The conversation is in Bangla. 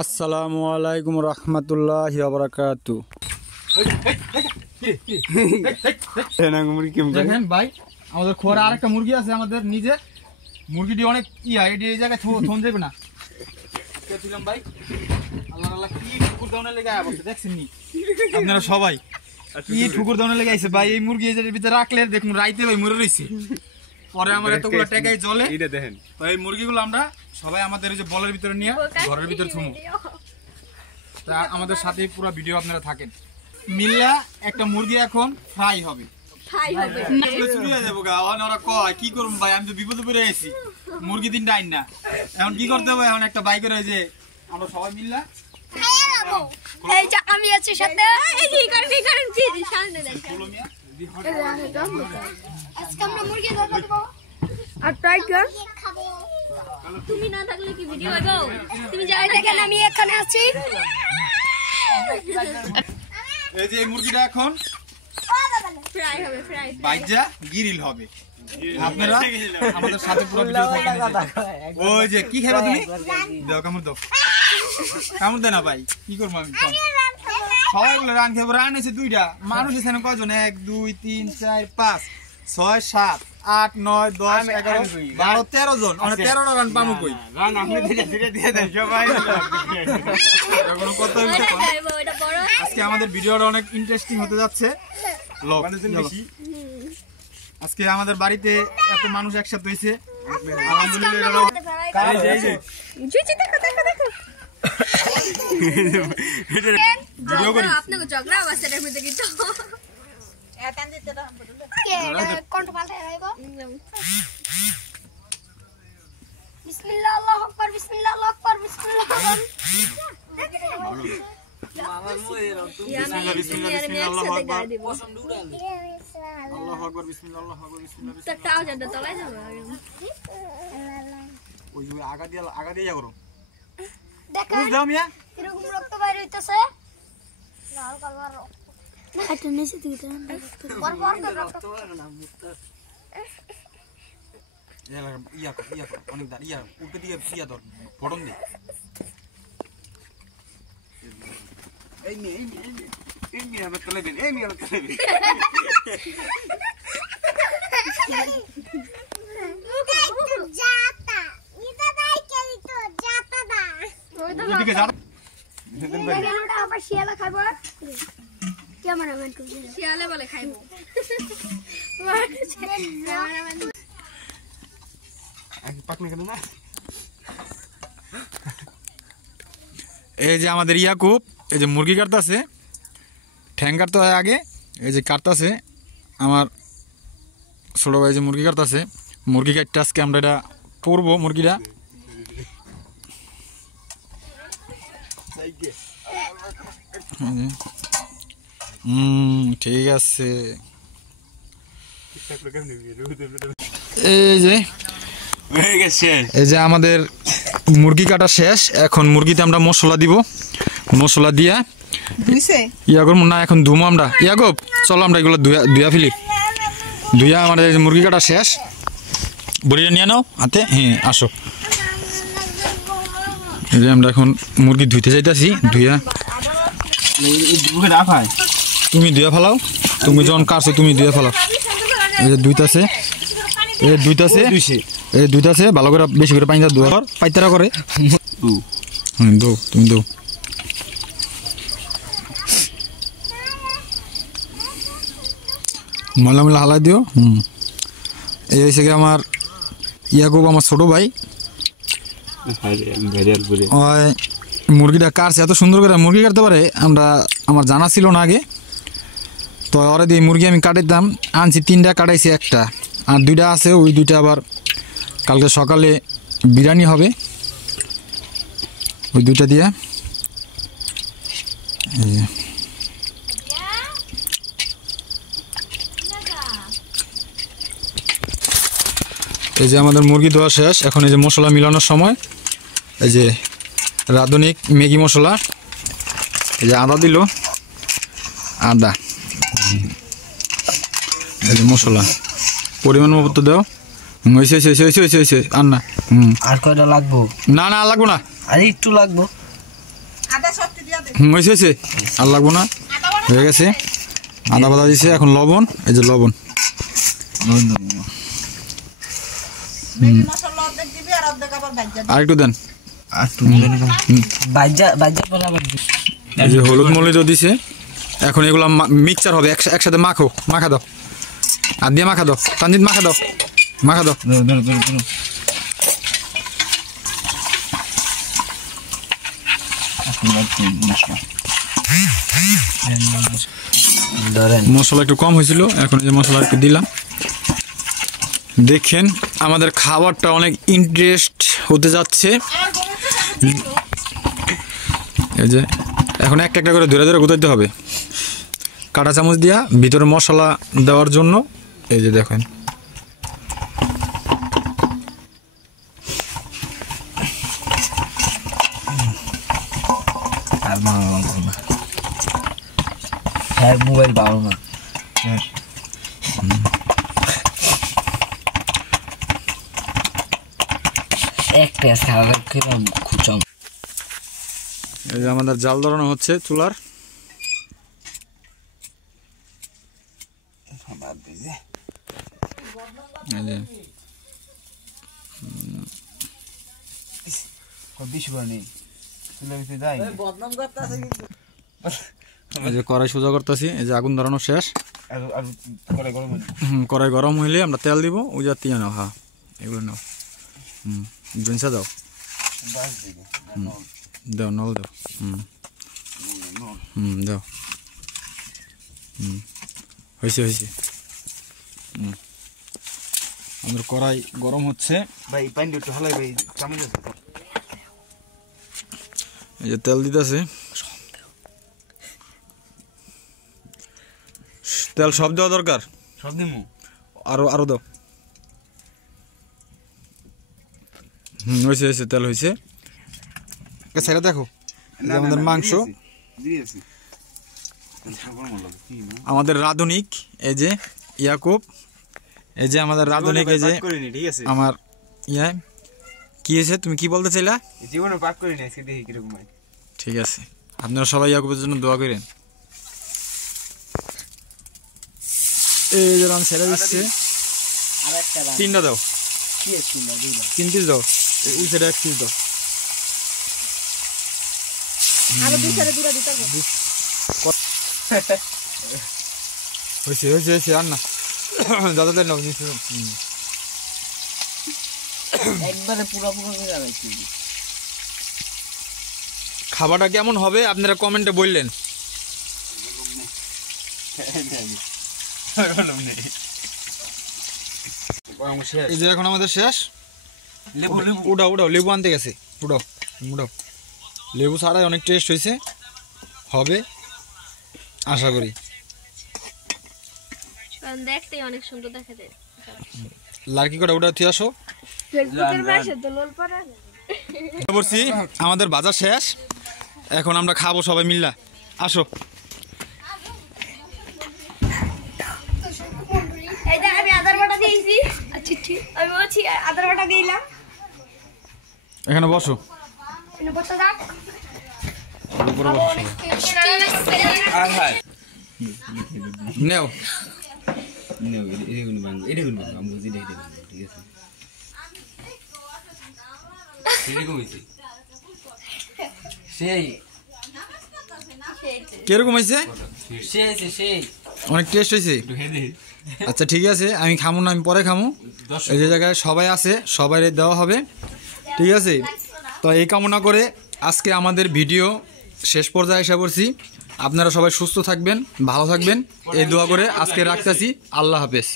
আসসালামু আলাইকুম রহমতুল্লাহি ওয়া বারাকাতু। দেখেন ভাই, আমাদের খোয়ারে আরেকটা মুরগি আছে, আমাদের নিজের মুরগিটি অনেক এই জায়গায় থন যাবে না ভাই। আল্লাহ আল্লাহ কি ঠুকুর দাউনের লেগে বসে দেখছেন নি আপনারা সবাই, কি ঠুকুর দাউনের লেগে আইছে ভাই। এই মুরগি এর ভিতরে রাখলে দেখুন রাইতে ভাই মরে রইছে, পরে আমার এতগুলো টাকায় জ্বলে। দেখেন তো এই মুরগিগুলো আমরা সবাই আমাদের এই যে বলের ভিতরে নিয়ে ঘরের ভিতরে থুমু। তা আমাদের সাথে পুরো ভিডিও আপনারা থাকেন। মিল্লা একটা মুরগি এখন ফ্রাই হবে। কি করবো ভাই, আমি তো বিপদে পড়ে গেছি, মুরগি দিন ডাইন না। এখন কি করতে হবে, এখন একটা বাইকের যে আমরা সবাই মিল্লা তুমি না থাকলে কি ভিডিও হবে? তুমি যাই দেখেন আমি এখানে আছি। এই যে মুরগিটা এখন ফ্রাই হবে, ফ্রাই বাইজা গিরিল হবে। আপনারা আমাদের সাথে পুরো ভিডিও থাকেন। ওই যে কি খাবে তুমি, দাও কামড় দাও, কামড় দেনা ভাই, কি করবো আমি সবাই বলে রান খাবো। রান হয়েছে দুইটা, মানুষ এখানে কয়জন? 1 2 3 4 5 6 7 8 9 10 11 12 13 জন। 13টা রান পামু কই? রান আপনি ধীরে দিয়ে দেন সবাই। আজকে আমাদের ভিডিওটা অনেক ইন্টারেস্টিং হতে যাচ্ছে। আজকে আমাদের বাড়িতে এত মানুষ একসাথে হয়েছে, আলহামদুলিল্লাহ। বিসমিল্লাহ আল্লাহু আকবার, বিসমিল্লাহ আল্লাহু আকবার, বিসমিল্লাহ রক্ত বাইর হইতেছে। লাল কালার রক্ত নিচে দিতে অনেক উল্টে দিকে ধর ফটন দে। শিয়ালে খাইব, ক্যামেরাম্যান শিয়ালে বলে খাইব। এই যে আমাদের ইয়াকুব এই যে মুরগি কাটতেছে, ঠ্যাং কাটতে হয় আগে। এই যে কাটতেছে আমার ছোট ভাই, যে মুরগি কাটতেছে। মুরগি কাটতে আজকে আমরা এটা পরবো মুরগিটা। ঠিক আছে, এই যে আমাদের মুরগি কাটা শেষ। এখন মুরগিতে আমরা মশলা দিব, মশলা দিয়া ইয়া করবো না, এখন ধুমো আমরা। ইয়াকুব চলো আমরা এগুলো ধুয়া ফেলি। ধুয়া আমাদের মুরগি কাটা শেষ। বড়িটা নিয়ে নাও হাতে, হ্যাঁ আসো। এই যে আমরা এখন মুরগি ধুইতে যাইতেছি। ধুয়া তুমি ধুয়া ফেলাও, তুমি যখন কাটছো তুমি ধুয়া ফেলাও। এই যে দুইটাছে, এই দুইটাছে, এই দুইটাছে ভালো করে বেশি করে পানি ধোয়া পাইতারা করে দো, তুমি দো। ময়লা ময়লা হালাই দিও। এই হয়েছে কি আমার ইয়াকুব, আমার ছোট ভাই। মুরগিটা কাটছে, এত সুন্দর করে মুরগি কাটতে পারে আমার জানা ছিল না আগে। তো ওরা দিয়ে মুরগি আমি কাটাইতাম, আনছি 3টা, কাটাইছি 1টা, আর 2টা আছে। ওই 2টা আবার কালকে সকালে বিরিয়ানি হবে, ওই 2টা দিয়ে। এই যে আমাদের মুরগি ধোয়া শেষ। এখন এই যে মশলা মিলানোর সময়, এই যে রাঁধুনিক ম্যাগি মশলা, এই যে আদা দিল, আদা, এই যে মশলা পরিমাণ মতো দাও। আর না, আর কয়টা লাগবো? না না লাগবো না, আর একটু লাগবো। হয়েছে হয়েছে আর লাগবো না, হয়ে গেছে। আদা বাদা দিছে, এখন লবণ, এই যে লবণ। আর একটু দেন, এই যে হলুদ মরিচ দিছে। এখন এগুলো মিক্সচার হবে, একসাথে মাখো, মাখা দাও, আর দিয়ে মাখা দাও, তানজিদ মাখা দাও, মাখা দাও। মশলা একটু কম হয়েছিল, এখন যে মশলা একটু দিলাম। দেখেন আমাদের খাবারটা অনেক ইন্টারেস্ট হতে যাচ্ছে। এই যে এখন একটা একটা করে ধরে ধরে গুতাইতে হবে কাঁটা চামচ দিয়া ভিতরে মশলা দেওয়ার জন্য। এই যে দেখেন মোবাইল পাবো না, একটা খাবার খুঁচাম। এই যে আমাদের জাল ধরানো হচ্ছে চুলার। এই যে এই যে কড়াই সোজা করতেছি, এই যে আগুন ধরানো শেষ। কড়াই গরম হইলে আমরা তেল দিব, ওই জাতীয় নাও। হ্যাঁ এগুলো নাও, জনসা দাও, দাও নল দাও, দাও, হয়েছে হয়েছে। আমাদের কড়াই গরম হচ্ছে, ভাই পানি একটু হালাই ভাই, চামচ আছে। এই যে তেল দিতেছে, তেল সব দেওয়া দরকার, সব দিমু আরো আরো দাও। হয়েছে হয়েছে, তেল হয়েছে। সেটা দেখো, এই যে আমাদের মাংস, আমাদের রাঁধুনিক এই যে ইয়াকুব, এই যে আমাদের রাঁধুনিক, এই যে আমার ইয়া। কি হয়েছে, তুমি কি বলতে চাইলা? জীবনে পাক করিনি, আজকে দেখি কিরকম হয়। ঠিক আছে, আপনারা সবাই ইয়াকুবের জন্য দোয়া করেন। এই যে রান ছেড়ে দিচ্ছে, তিনটা দাও, 3 পিস দাও, ওই সাইডে 1 পিস দাও। হয়েছে হয়েছে হয়েছে, আর না দাদা দেন, একবারে পুরোপুরি হয়ে যাবে। খাবারটা কেমন হবে আপনারা কমেন্টে বললেন। এই যে এখন আমাদের শেষ। উঠাও উঠাও, লেবু আনতে গেছে, উঠাও উঠাও। লেবু ছাড়াই অনেক টেস্ট হয়েছে, হবে আশা করি। দেখতে অনেক সুন্দর দেখা যায়। লার্কি কটা উঠা তুই আসো। বলছি আমাদের বাজার শেষ, এখন আমরা খাবো সবাই মিল্লা, আসো। আমি আদার বাটা দিয়েছি, আমি বলছি আদার বাটা দিলাম। এখানে বসো, নেও। সেই কিরকম হয়েছে? অনেক টেস্ট হয়েছে। আচ্ছা ঠিক আছে, আমি খামো না, আমি পরে খামো। এই যে জায়গায় সবাই আছে, সবাই দেওয়া হবে, ঠিক আছে? তো এই কামনা করে আজকে আমাদের ভিডিও শেষ পর্যায়ে এসে পড়ছি। আপনারা সবাই সুস্থ থাকবেন, ভালো থাকবেন, এই দোয়া করে আজকে রাখতেছি। আল্লাহ হাফেজ।